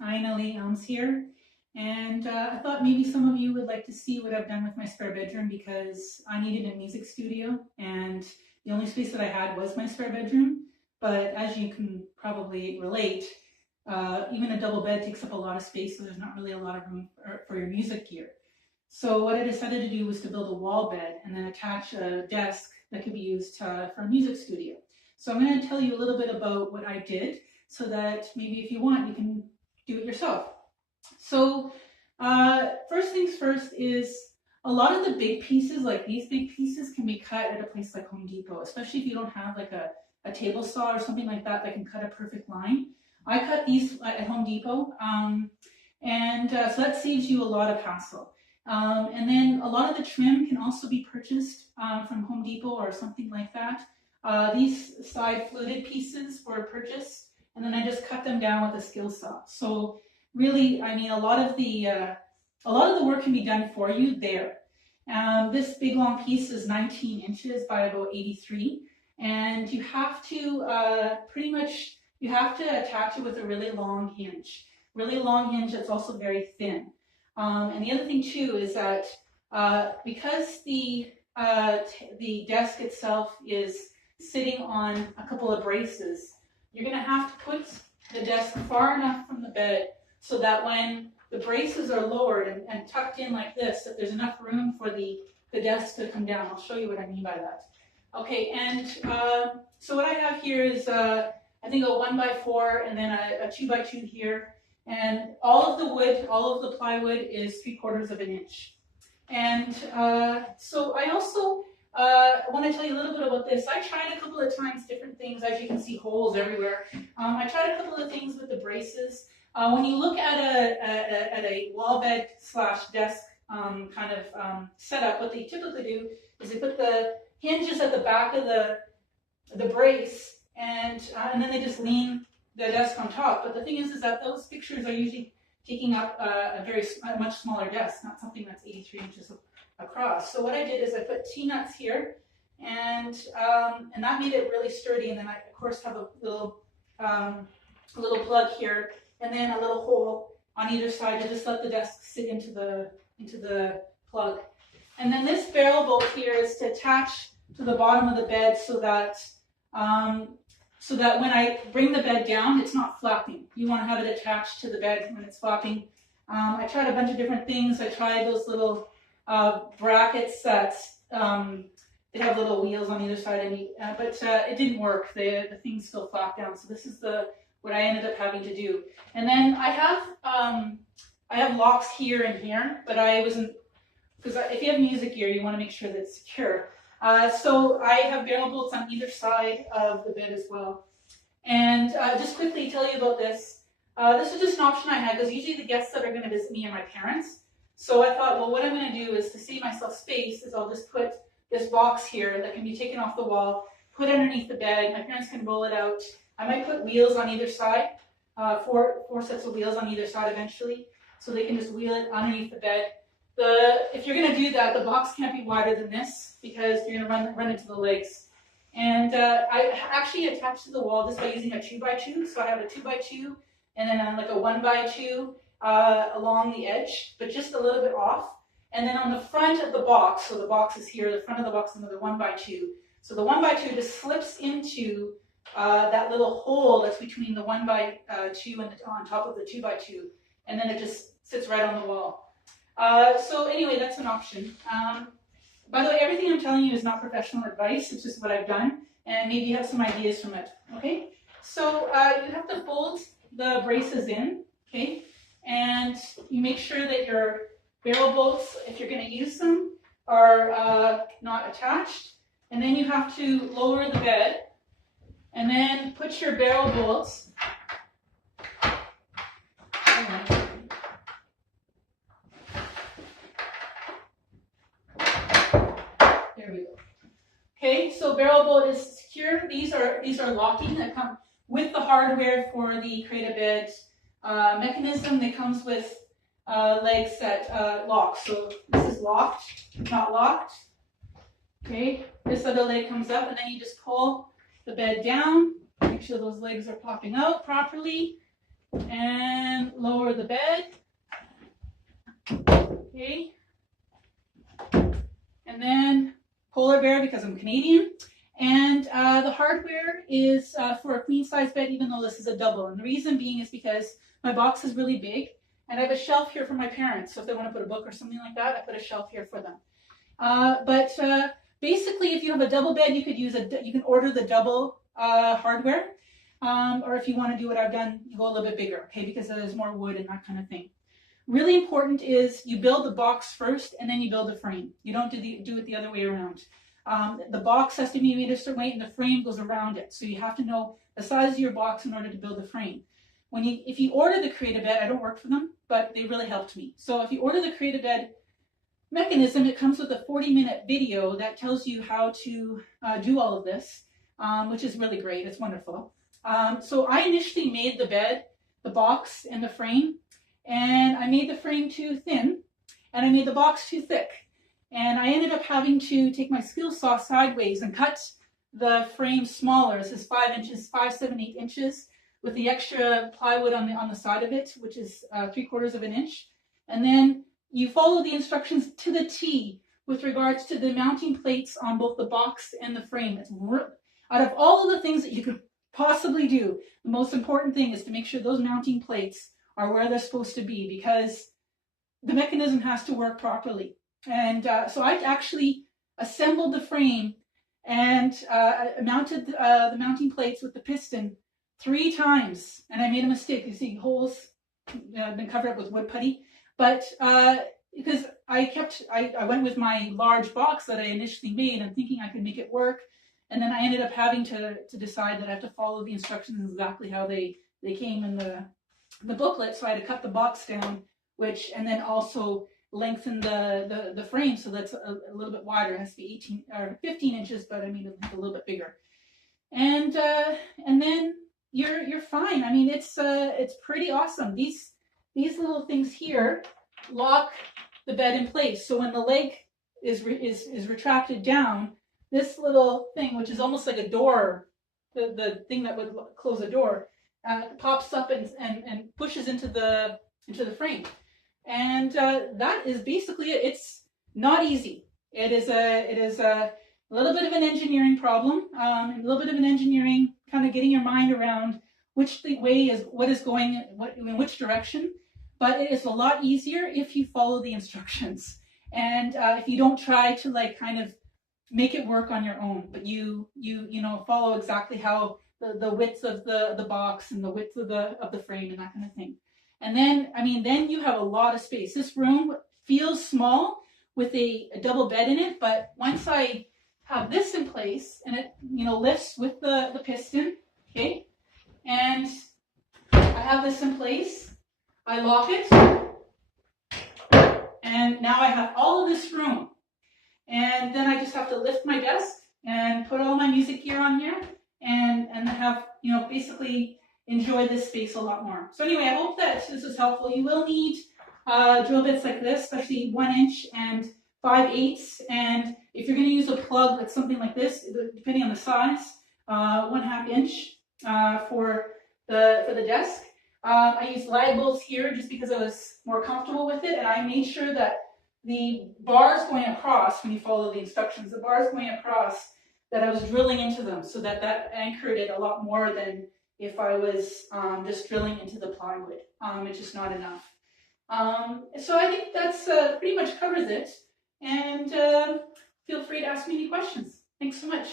Hi, Nellie Elms here, and I thought maybe some of you would like to see what I've done with my spare bedroom because I needed a music studio, and the only space that I had was my spare bedroom. But as you can probably relate, even a double bed takes up a lot of space, so there's not really a lot of room for your music gear. So what I decided to do was to build a wall bed and then attach a desk that could be used for a music studio. So I'm going to tell you a little bit about what I did so that maybe if you want, you can do it yourself. So first things first is a lot of the big pieces, like these big pieces, can be cut at a place like Home Depot, especially if you don't have like a table saw or something like that that can cut a perfect line. I cut these at Home Depot, so that saves you a lot of hassle. And then a lot of the trim can also be purchased from Home Depot or something like that. These side fluted pieces were purchased, and then I just cut them down with a skill saw. So really, I mean, a lot of the work can be done for you there. This big long piece is 19 inches by about 83, and you have to you have to attach it with a really long hinge. Really long hinge that's also very thin. And the other thing too is that because the desk itself is sitting on a couple of braces, you're going to have to put the desk far enough from the bed so that when the braces are lowered and tucked in like this, that there's enough room for the desk to come down. I'll show you what I mean by that. Okay, and so what I have here is I think a 1x4 and then a 2x2 here. And all of the wood, all of the plywood is 3/4 of an inch. And so I also want to tell you a little bit about this. I tried a couple of times different things. As you can see, holes everywhere. I tried a couple of things with the braces. When you look at a wall bed / desk setup, what they typically do is they put the hinges at the back of the brace, and then they just lean the desk on top. But the thing is that those pictures are usually taking up a much smaller desk, not something that's 83 inches across. So what I did is I put T-nuts here, and that made it really sturdy. And then I, of course, have a little plug here, and then a little hole on either side to just let the desk sit into the plug. And then this barrel bolt here is to attach to the bottom of the bed so that when I bring the bed down, it's not flapping. You want to have it attached to the bed when it's flapping. I tried a bunch of different things. I tried those little brackets that they have little wheels on either side, but it didn't work. The things still flap down. So this is what I ended up having to do. And then I have locks here and here, but I wasn't, because if you have music gear, you want to make sure that it's secure. So I have barrel bolts on either side of the bed as well. And just quickly tell you about this. This was just an option I had because usually the guests that are going to visit me are my parents. So I thought, well, what I'm going to do is to save myself space is I'll just put this box here that can be taken off the wall, put underneath the bed. My parents can roll it out. I might put wheels on either side, four sets of wheels on either side eventually, so they can just wheel it underneath the bed. If you're going to do that, the box can't be wider than this because you're going to run into the legs. And I actually attached to the wall just by using a 2x2. So I have a 2x2 and then like a 1x2 along the edge, but just a little bit off. And then on the front of the box, so the box is here, the front of the box is another 1x2. So the 1x2 just slips into that little hole that's between the 1x2 and on top of the 2x2. And then it just sits right on the wall. So anyway, that's an option. By the way, everything I'm telling you is not professional advice. It's just what I've done, and maybe you have some ideas from it. Okay, so you have to fold the braces in. Okay, and you make sure that your barrel bolts, if you're going to use them, are not attached. And then you have to lower the bed, and then put your barrel bolts. There we go. Okay, so barrel bolt is secure. These are locking that come with the hardware for the Create-A-Bed mechanism. That comes with legs that lock. So this is locked, not locked. Okay, this other leg comes up, and then you just pull the bed down. Make sure those legs are popping out properly, and lower the bed. Okay. And then polar bear because I'm Canadian. And the hardware is for a queen size bed, even though this is a double. And the reason being is because my box is really big and I have a shelf here for my parents. So if they want to put a book or something like that, I put a shelf here for them. But basically, if you have a double bed, you can order the double hardware. Or if you want to do what I've done, you go a little bit bigger, okay, because there's more wood and that kind of thing. Really important is you build the box first and then you build the frame. You don't do it the other way around. The box has to be made a certain way and the frame goes around it. So you have to know the size of your box in order to build the frame. If you order the Create-A-Bed, I don't work for them, but they really helped me. So if you order the Create-A-Bed mechanism, it comes with a 40-minute video that tells you how to do all of this, which is really great. It's wonderful. So I initially made the bed, the box, and the frame. And I made the frame too thin, and I made the box too thick. And I ended up having to take my skill saw sideways and cut the frame smaller. This is 5 inches, 5, 7, 8 inches, with the extra plywood on the side of it, which is 3/4 of an inch. And then you follow the instructions to the T with regards to the mounting plates on both the box and the frame. Out of all of the things that you could possibly do, the most important thing is to make sure those mounting plates are where they're supposed to be, because the mechanism has to work properly. And so I actually assembled the frame and mounted the mounting plates with the piston 3 times. And I made a mistake. You see holes been covered up with wood putty. But because I went with my large box that I initially made and thinking I could make it work. And then I ended up having to decide that I have to follow the instructions exactly how they came in the booklet. So I had to cut the box down, and then also lengthen the frame so that's a little bit wider. It has to be 18 or 15 inches, but I mean a little bit bigger. And then you're fine. I mean it's pretty awesome. These little things here lock the bed in place. So when the leg is retracted down, this little thing, which is almost like a door, the thing that would close a door, pops up and pushes into the frame. And that is basically it. It's not easy. It is a little bit of an engineering problem, a little bit of an engineering kind of getting your mind around which the way is what is going in which direction. But it is a lot easier if you follow the instructions and if you don't try to like kind of make it work on your own, but you follow exactly how the width of the box and the width of the frame and that kind of thing. And then, then you have a lot of space. This room feels small with a double bed in it, but once I have this in place and it, lifts with the piston, okay, and I have this in place, I lock it, and now I have all of this room. And then I just have to lift my desk and put all my music gear on here and have, basically enjoy this space a lot more. So anyway, I hope that this is helpful. You will need drill bits like this, especially 1 inch and 5/8. And if you're going to use a plug that's something like this, depending on the size, 1/2 inch for the desk. I used lag bolts here just because I was more comfortable with it, and I made sure that the bars going across, when you follow the instructions, the bars going across, that I was drilling into them so that anchored it a lot more than if I was just drilling into the plywood. It's just not enough. So I think that's pretty much covers it. And feel free to ask me any questions. Thanks so much.